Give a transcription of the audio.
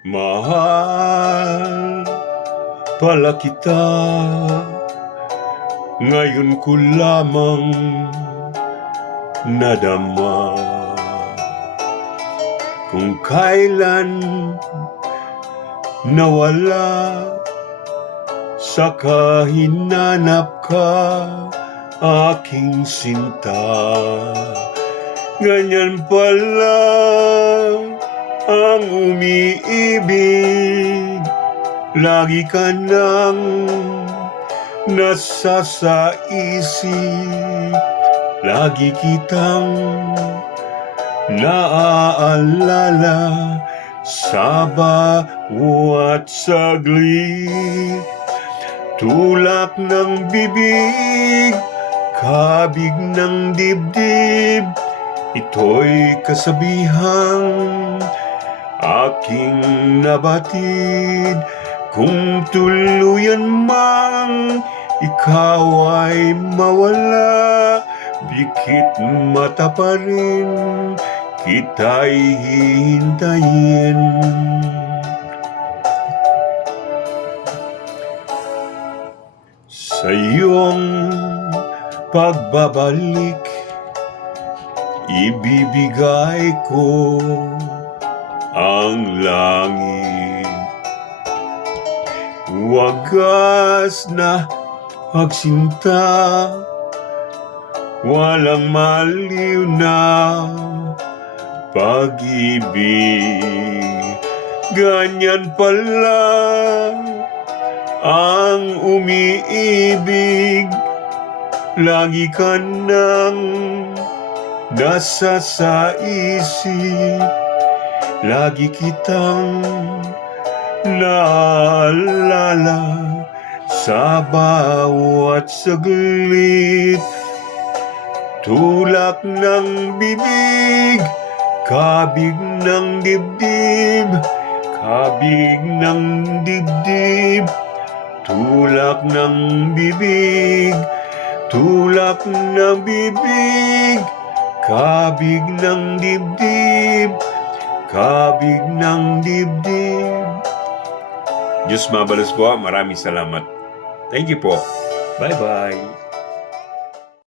Mahal pala kita, ngayon ko lamang nadama. Kung kailan nawala, saka hinanap ka, aking sinta. Ganyan pala ang umiibig, lagi ka nang nasa sa isip, lagi kitang naaalala sa bawat saglit. Tulak ng bibig, kabig ng dibdib, ito'y kasabihang aking nabatid. Kung tuluyan mang ikaw ay mawala, bikit mata pa rin kita'y hihintayin. Sa iyong pagbabalik, ibibigay ko ang langit. Wagas na pagsinta, walang maliw na pag-ibig. Ganyan pala ang umiibig, lagi ka nang nasa sa isip, lagi kitang naalala sa bawat saglit. Tulak ng bibig, kabig ng dibdib, kabig ng dibdib. Tulak ng bibig, tulak ng bibig, kabig ng dibdib, kabig ng dibdib. Diyos mabalos po, maraming salamat. Thank you po. Bye-bye.